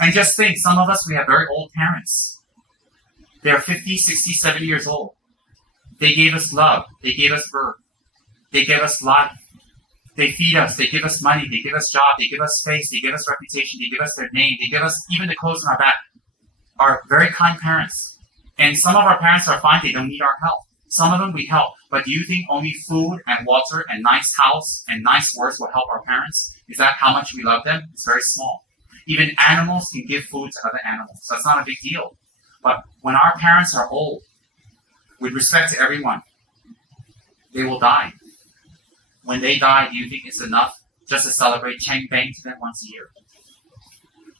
And just think, some of us, we have very old parents. They're 50, 60, 70 years old. They gave us love. They gave us birth. They gave us life. They feed us. They give us money. They give us job. They give us space. They give us reputation. They give us their name. They give us even the clothes on our back. Are very kind parents. And some of our parents are fine. They don't need our help. Some of them we help. But do you think only food and water and nice house and nice words will help our parents? Is that how much we love them? It's very small. Even animals can give food to other animals. So that's not a big deal. But when our parents are old, with respect to everyone, they will die. When they die, do you think it's enough just to celebrate Cheng Bang to them once a year?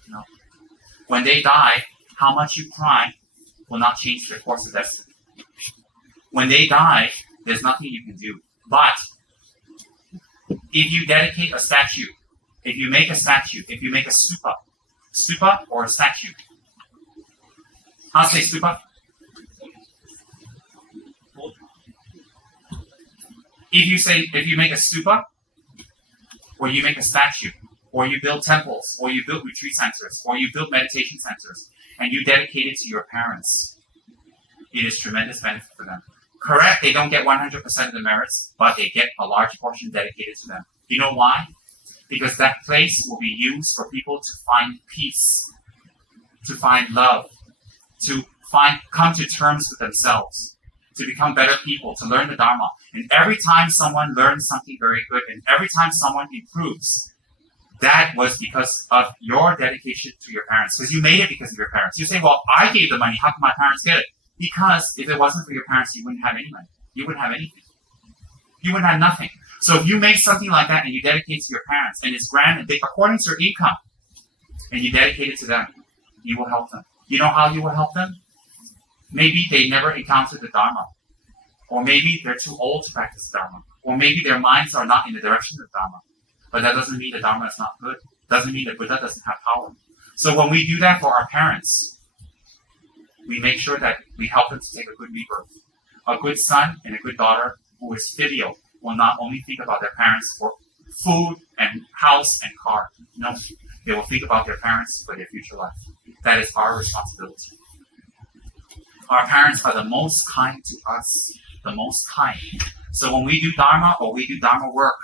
No. When they die, how much you cry will not change their course of destiny. When they die, there's nothing you can do. But if you dedicate a statue, if you make a statue, if you make a stupa or a statue. How to say stupa? If you make a stupa, or you make a statue, or you build temples, or you build retreat centers, or you build meditation centers, and you dedicate it to your parents, it is tremendous benefit for them. Correct, they don't get 100% of the merits, but they get a large portion dedicated to them. You know why? Because that place will be used for people to find peace, to find love, to come to terms with themselves, to become better people, to learn the Dharma. And every time someone learns something very good, and every time someone improves, that was because of your dedication to your parents. Because you made it because of your parents. You say, well, I gave the money, how come my parents get it? Because if it wasn't for your parents, you wouldn't have any money. You wouldn't have anything. You wouldn't have nothing. So if you make something like that and you dedicate it to your parents, and it's grand and big according to your income, and you dedicate it to them, you will help them. You know how you will help them? Maybe they never encountered the Dharma. Or maybe they're too old to practice Dharma. Or maybe their minds are not in the direction of Dharma. But that doesn't mean the Dharma is not good. Doesn't mean that Buddha doesn't have power. So when we do that for our parents, we make sure that we help them to take a good rebirth. A good son and a good daughter who is filial will not only think about their parents for food and house and car. No, they will think about their parents for their future life. That is our responsibility. Our parents are the most kind to us, the most kind. So when we do Dharma or we do Dharma work,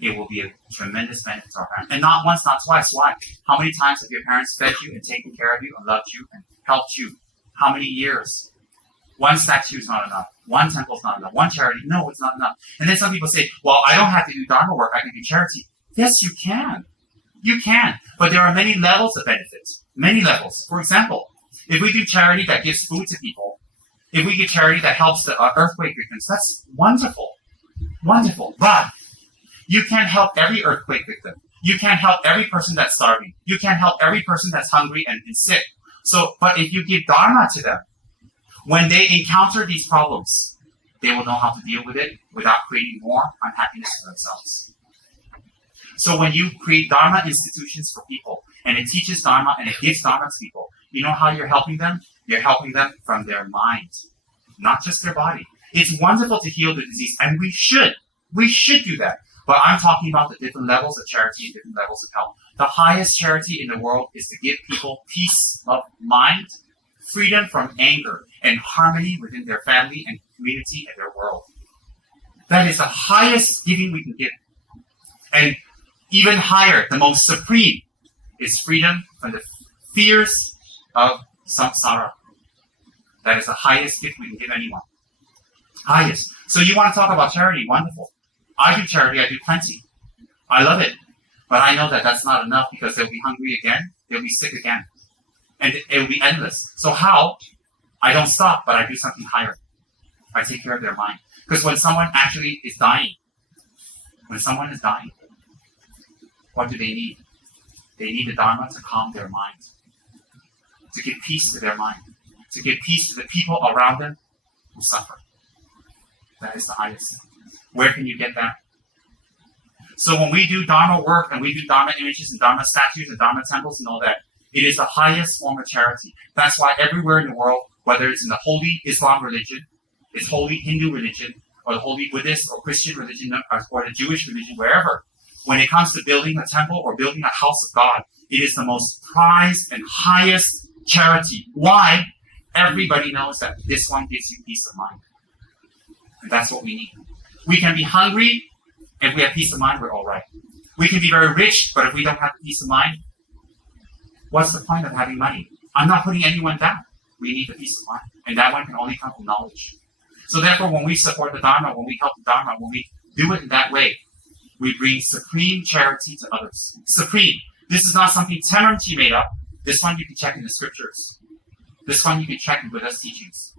it will be a tremendous benefit to our parents. And not once, not twice. Why? How many times have your parents fed you and taken care of you and loved you and helped you? How many years? One statue is not enough. One temple is not enough. One charity, no, it's not enough. And then some people say, well, I don't have to do Dharma work, I can do charity. Yes, you can. You can. But there are many levels of benefits. Many levels. For example, if we do charity that gives food to people, if we do charity that helps the earthquake victims, that's wonderful. Wonderful. But you can't help every earthquake victim. You can't help every person that's starving. You can't help every person that's hungry and sick. So, but if you give Dharma to them, when they encounter these problems, they will know how to deal with it without creating more unhappiness for themselves. So when you create Dharma institutions for people, and it teaches Dharma and it gives Dharma to people, you know how you're helping them? You're helping them from their mind, not just their body. It's wonderful to heal the disease, and we should. We should do that. But I'm talking about the different levels of charity and different levels of help. The highest charity in the world is to give people peace of mind, freedom from anger, and harmony within their family and community and their world. That is the highest giving we can give. And even higher, the most supreme, is freedom from the fears of samsara. That is the highest gift we can give anyone. Highest. So you want to talk about charity? Wonderful. I do charity, I do plenty. I love it. But I know that that's not enough because they'll be hungry again, they'll be sick again. And it will be endless. So how? I don't stop, but I do something higher. I take care of their mind. Because when someone actually is dying, what do they need? They need the Dharma to calm their mind, to give peace to their mind, to give peace to the people around them who suffer. That is the highest. Where can you get that? So when we do Dharma work and we do Dharma images and Dharma statues and Dharma temples and all that, it is the highest form of charity. That's why everywhere in the world, whether it's in the holy Islam religion, it's holy Hindu religion, or the holy Buddhist or Christian religion, or the Jewish religion, wherever, when it comes to building a temple or building a house of God, It is the most prized and highest charity. Why? Everybody knows that this one gives you peace of mind. And that's what we need. We can be hungry. If we have peace of mind, we're all right. We can be very rich, but if we don't have peace of mind, what's the point of having money? I'm not putting anyone down. We need the peace of mind. And that one can only come from knowledge. So therefore, when we support the Dharma, when we help the Dharma, when we do it in that way, we bring supreme charity to others. Supreme. This is not something Tsem Rinpoche made up. This one you can check in the scriptures. This one you can check in Buddha's teachings.